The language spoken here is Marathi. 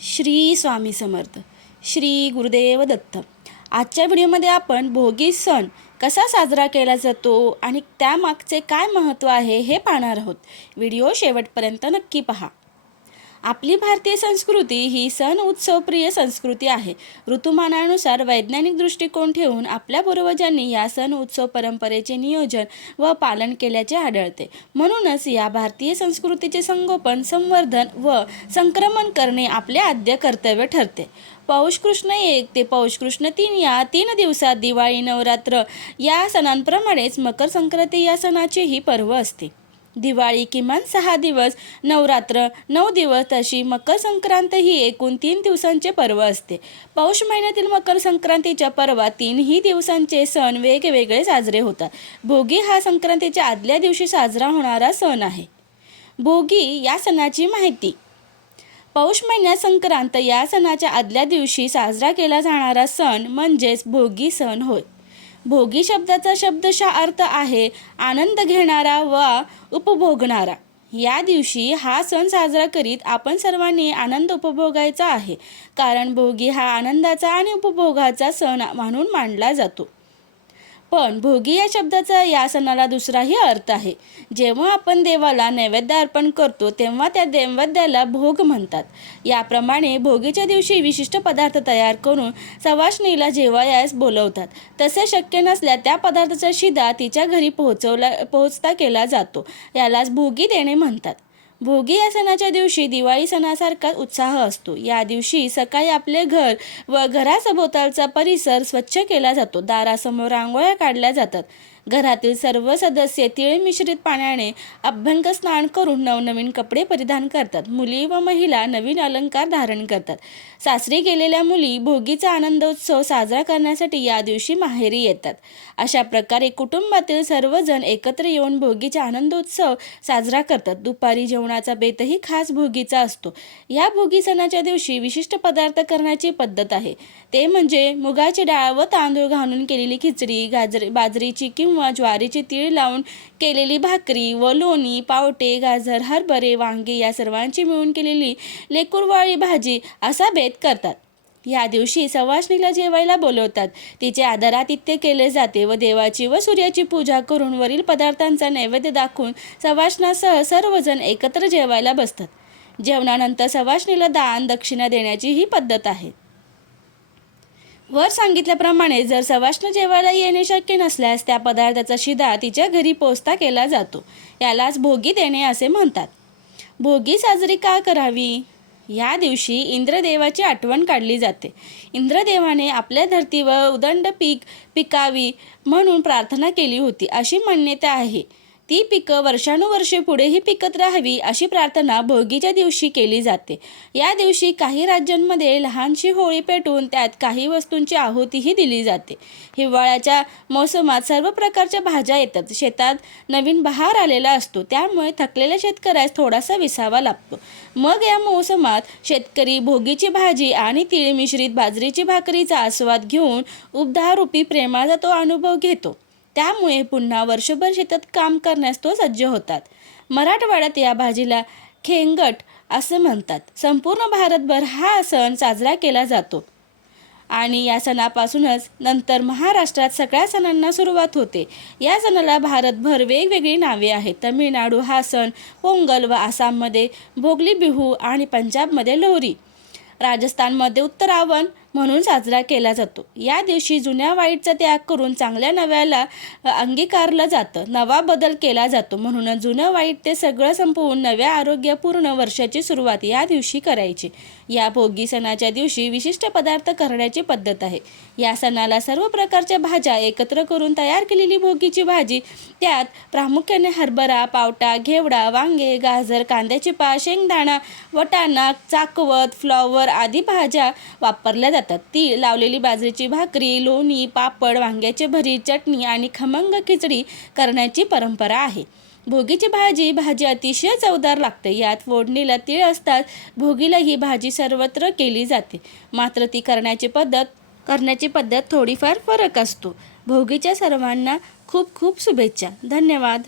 श्री स्वामी समर्थ. श्री गुरुदेव दत्त. आजच्या व्हिडिओमध्ये आपण भोगी सण कसा साजरा केला जातो आणि त्यामागचे काय महत्त्व आहे हे पाहणार आहोत. व्हिडिओ शेवटपर्यंत नक्की पहा. आपली भारतीय संस्कृती ही सण उत्सवप्रिय संस्कृती आहे. ऋतुमानानुसार वैज्ञानिक दृष्टिकोन ठेवून आपल्या पूर्वजांनी या सण उत्सव परंपरेचे नियोजन व पालन केल्याचे आढळते. म्हणूनच या भारतीय संस्कृतीचे संगोपन, संवर्धन व संक्रमण करणे आपले आद्य कर्तव्य ठरते. पौष कृष्ण 1 ते पौष कृष्ण 3 या 3 दिवसात दिवाळी, नवरात्र या सणांप्रमाणेच मकर संक्रांती या सणाचेही पर्व असते. दिवाळी किमान 6 दिवस, नवरात्र 9 दिवस, अशी मकर संक्रांत ही एकूण 3 दिवसांचे पर्व असते. पौष महिन्यातील मकर संक्रांतीच्या पर्वात 3ही दिवसांचे सण वेगवेगळे साजरे होतात. भोगी हा संक्रांतीच्या आदल्या दिवशी साजरा होणारा सण आहे. भोगी या सणाची माहिती. पौष महिन्यात संक्रांत या सणाच्या आदल्या दिवशी साजरा केला जाणारा सण म्हणजेच भोगी सण होय. भोगी शब्दाचा शब्दशः अर्थ आहे आनंद घेणारा व उपभोगणारा. या दिवशी हा सण साजरा करीत आपण सर्वांनी आनंद उपभोगायचा आहे, कारण भोगी हा आनंदाचा आणि उपभोगाचा सण म्हणून मानला जातो. पण भोगी या शब्दाचा या सणाला दुसराही अर्थ आहे. जेव्हा आपण देवाला नैवेद्य अर्पण करतो तेव्हा त्या नैवेद्याला भोग म्हणतात. याप्रमाणे भोगीच्या दिवशी विशिष्ट पदार्थ तयार करून सवाष्णीला जेवायास बोलवतात. तसे शक्य नसल्यास त्या पदार्थाचा शिदा तिच्या घरी पोहोचता केला जातो. यालाच भोगी देणे म्हणतात. भोगी या सणाच्या दिवशी दिवाळी सणासारखाच उत्साह असतो. या दिवशी सकाळी आपले घर व घरासभोवतालचा परिसर स्वच्छ केला जातो. दारासमोर रांगोळ्या काढल्या जातात. घरातील सर्व सदस्य तीळ मिश्रित पाण्याने अभ्यंग स्नान करून नवनवीन कपडे परिधान करतात. मुली व महिला नवीन अलंकार धारण करतात. सासरी गेलेल्या मुली भोगीचा आनंदोत्सव साजरा करण्यासाठी या दिवशी माहेरी येतात. अशा प्रकारे कुटुंबातील सर्वजण एकत्र येऊन भोगीचा आनंदोत्सव साजरा करतात. दुपारी जेवणाचा बेतही खास भोगीचा असतो. या भोगी सणाच्या दिवशी विशिष्ट पदार्थ करण्याची पद्धत आहे. ते म्हणजे मुगाची डाळ व तांदूळ घालून केलेली खिचडी, बाजरीची किंवा ज्वारीची तीळ लावून केलेली भाकरी व लोणी, पावटे, गाजर, हरभरे, वांगे या सर्वांची मिळून केलेली लेकुरवाळी भाजी असा बेत करतात. या दिवशी सवाष्णीला जेवायला बोलवतात. तिचे आदरातिथ्य केले जाते व देवाची व सूर्याची पूजा करून वरील पदार्थांचा नैवेद्य दाखवून सवाष्णासह सर्वजण एकत्र जेवायला बसतात. जेवणानंतर सवाष्णीला दान दक्षिणा देण्याची ही पद्धत आहे. वर सांगितल्याप्रमाणे जर सवाष्ण जेवायला येणे शक्य नसल्यास त्या पदार्थाचा शिदा तिच्या घरी पोचता केला जातो. यालाच भोगी देणे असे म्हणतात. भोगी साजरी का करावी? या दिवशी इंद्रदेवाची आठवण काढली जाते. इंद्रदेवाने आपल्या धर्तीवर उदंड पिकावी म्हणून प्रार्थना केली होती अशी मान्यता आहे. ती पिकं वर्षानुवर्षे पुढेही पिकत राहावी अशी प्रार्थना भोगीच्या दिवशी केली जाते. या दिवशी काही राज्यांमध्ये लहानशी होळी पेटवून त्यात काही वस्तूंची आहुतीही दिली जाते. हिवाळ्याच्या मोसमात सर्व प्रकारच्या भाज्या येतात. शेतात नवीन बहार आलेला असतो, त्यामुळे थकलेल्या शेतकऱ्यास थोडासा विसावा लागतो. मग या मोसमात शेतकरी भोगीची भाजी आणि तीळ मिश्रित बाजरीची भाकरीचा आस्वाद घेऊन उबदारूपी प्रेमाचा तो अनुभव घेतो. त्यामुळे पुन्हा वर्षभर शेतात काम करण्यास तो सज्ज होतात. मराठवाड्यात या भाजीला खेंगट असे म्हणतात. संपूर्ण भारतभर हा सण साजरा केला जातो आणि या सणापासूनच नंतर महाराष्ट्रात सगळ्या सणांना सुरुवात होते. या सणाला भारतभर वेगवेगळी नावे आहेत. तमिळनाडू हा सण पोंगल व आसाममध्ये भोगली बिहू आणि पंजाबमध्ये लोहरी, राजस्थानमध्ये उत्तरावण म्हणून साजरा केला जातो. या दिवशी जुन्या वाईटचा त्याग करून चांगल्या नव्याला अंगीकारलं जातं. नवा बदल केला जातो. म्हणूनच जुनं वाईट ते सगळं संपवून नव्या आरोग्यपूर्ण वर्षाची सुरुवात या दिवशी करायची. या भोगी सणाच्या दिवशी विशिष्ट पदार्थ करण्याची पद्धत आहे. या सणाला सर्व प्रकारच्या भाज्या एकत्र करून तयार केलेली भोगीची भाजी, त्यात प्रामुख्याने हरभरा, पावटा, घेवडा, वांगे, गाजर, कांद्याची पात, शेंगदाणा, वटाणा, चाकवत, फ्लॉवर आदी भाज्या वापरल्या जातात. तीळ लावलेली बाजरीची भाकरी, लोणी, पापड, वांग्याचे भरीत, चटणी आणि खमंग खिचडी करण्याची परंपरा आहे. भोगीची भाजी अतिशय चवदार लागते. यात फोडणीला तीळ असतात. भोगीला ही भाजी सर्वत्र केली जाते, मात्र ती करण्याची पद्धत थोडीफार फरक असतो. भोगीच्या सर्वांना खूप खूप शुभेच्छा. धन्यवाद.